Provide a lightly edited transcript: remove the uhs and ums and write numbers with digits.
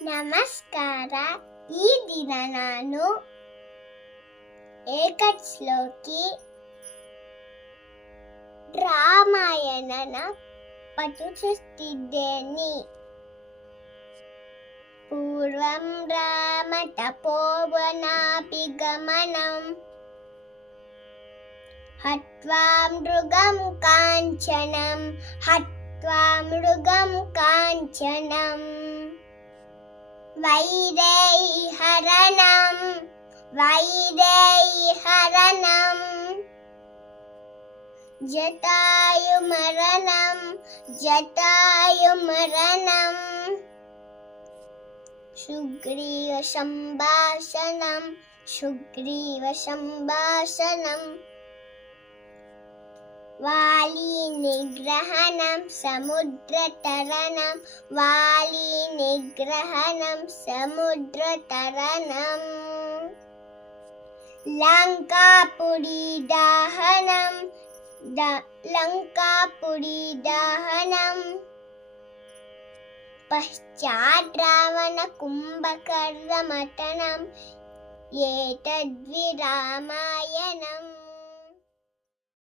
ನಮಸ್ಕಾರ. ಈ ದಿನ ನಾನು ಏಕಶ್ಲೋಕಿ ರಾಮಾಯಣನ ಪಠಿಸುತ್ತಿದ್ದೇನೆ. ಪೂರ್ವಂ ರಾಮ ತಪೋವನಾಪಿ ಗಮನಂ ಹತ್ವಾ ಮೃಗಂ ಕಾಂಚನಂ ವೈದೇಹಿ ಹರಣಂ ಜಟಾಯು ಮರಣಂ ಸುಗ್ರೀವ ಸಂಭಾಷಣಂ ವಾಲಿ ನಿಗ್ರಹಣಂ ಸಮುದ್ರತರಣಂ ಲಂಕಾಪುರಿ ದಹನಂ ಪಶ್ಚಾತ್ ರಾವಣ ಕುಂಭಕರ್ಣ ಮಥನಂ ಏತದ್ವಿ ರಾಮಾಯಣಂ.